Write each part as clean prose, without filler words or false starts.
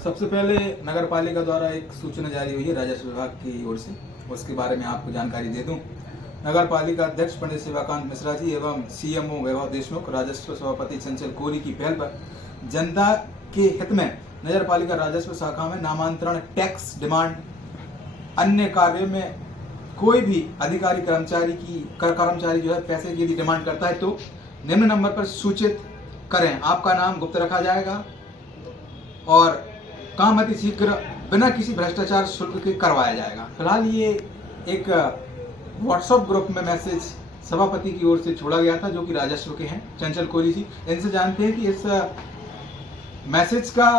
सबसे पहले नगर पालिका द्वारा एक सूचना जारी हुई है राजस्व विभाग की ओर से, उसके बारे में आपको जानकारी दे दूं। नगर पालिका अध्यक्ष पंडित शिवाकांत मिश्रा जी एवं सीएमओ वैभव देशमुख, राजस्व सभापति चंचल कोहली की पहल पर जनता के हित में नगर पालिका राजस्व शाखा में नामांतरण, टैक्स डिमांड, अन्य कार्यों में कोई भी अधिकारी कर्मचारी जो है पैसे की यदि डिमांड करता है तो निम्न नंबर पर सूचित करें। आपका नाम गुप्त रखा जाएगा और काम अति शीघ्र बिना किसी भ्रष्टाचार शुल्क के करवाया जाएगा। फिलहाल ये एक व्हाट्सएप ग्रुप में मैसेज सभापति की ओर से छोड़ा गया था, जो कि राजस्व के हैं चंचल कोहली जी। इनसे जानते हैं कि इस मैसेज का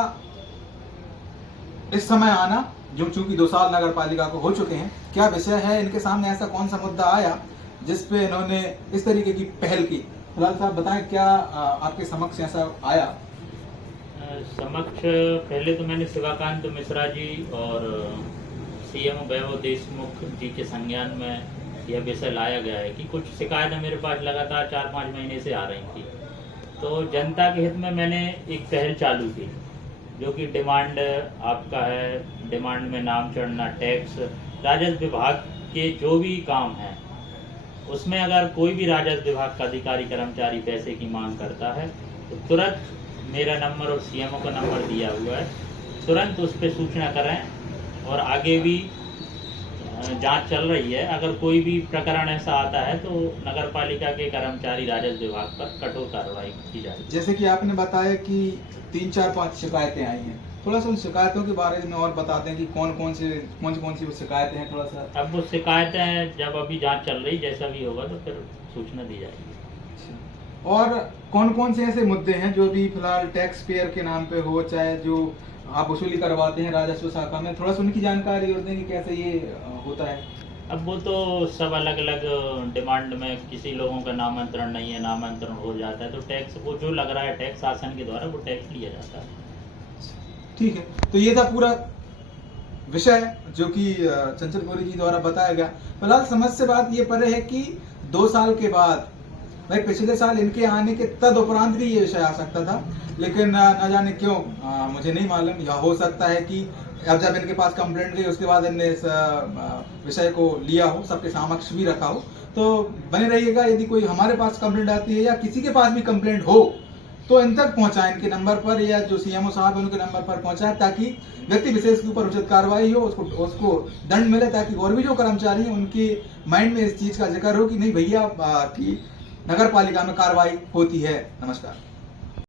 इस समय आना, जो चूंकि 2 साल नगर पालिका को हो चुके हैं, क्या विषय है, इनके सामने ऐसा कौन सा मुद्दा आया जिस पे इन्होंने इस तरीके की पहल की। फिलहाल साहब बताएं, क्या आपके समक्ष ऐसा आया? समक्ष पहले तो मैंने शिवाकांत मिश्रा जी और सीएम वैभव देशमुख जी के संज्ञान में यह विषय लाया गया है कि कुछ शिकायतें मेरे पास लगातार 4-5 महीने से आ रही थी। तो जनता के हित में मैंने एक पहल चालू की, जो कि डिमांड आपका है, डिमांड में नाम चढ़ना, टैक्स, राजस्व विभाग के जो भी काम हैं उसमें अगर कोई भी राजस्व विभाग का अधिकारी कर्मचारी पैसे की मांग करता है तो तुरंत मेरा नंबर और सीएमओ का नंबर दिया हुआ है, तुरंत उस पर सूचना करें। और आगे भी जांच चल रही है, अगर कोई भी प्रकरण ऐसा आता है तो नगर पालिका के कर्मचारी राजस्व विभाग पर कठोर कार्रवाई की जाएगी। जैसे कि आपने बताया कि 3-4-5 शिकायतें आई हैं, थोड़ा सा उन शिकायतों के बारे में और बता दें कि कौन कौन सी वो शिकायतें हैं थोड़ा सा। अब वो शिकायतें जब अभी जांच चल रही, जैसा भी होगा तो फिर सूचना दी जाएगी। और कौन कौन से ऐसे मुद्दे हैं जो भी फिलहाल टैक्स पेयर के नाम पे हो, चाहे जो आप वसूली करवाते हैं राजस्व शाखा में, थोड़ा सा उनकी जानकारी और दें कि कैसे ये होता है। अब वो तो सब अलग अलग डिमांड में, किसी लोगों का नामांतरण नहीं है, नामांतरण हो जाता है तो टैक्स वो जो लग रहा है टैक्स शासन के द्वारा वो टैक्स लिया जाता है। ठीक है, तो ये था पूरा विषय जो कि चंचल कोहली जी द्वारा बताया गया। फिलहाल समस्या बात ये पर है कि 2 साल के बाद, भाई पिछले साल इनके आने के तदुपरांत भी ये विषय आ सकता था, लेकिन न जाने क्यों, मुझे नहीं मालूम, या हो सकता है कि अब जब इनके पास कंप्लेंट गई उसके बाद इनने इस विषय को लिया हो, सबके समक्ष भी रखा हो। तो बने रहिएगा, यदि कोई हमारे पास कंप्लेंट आती है या किसी के पास भी कंप्लेंट हो तो इन तक पहुंचाएं, इनके नंबर पर या जो सीएमओ साहब है उनके नंबर पर पहुंचाएं, ताकि व्यक्ति विशेष के ऊपर उचित कार्रवाई हो, उसको दंड मिले, ताकि और भी जो कर्मचारी हैं उनके माइंड में इस चीज का जिक्र हो कि नहीं भैया कि नगर पालिका में कार्रवाई होती है। नमस्कार।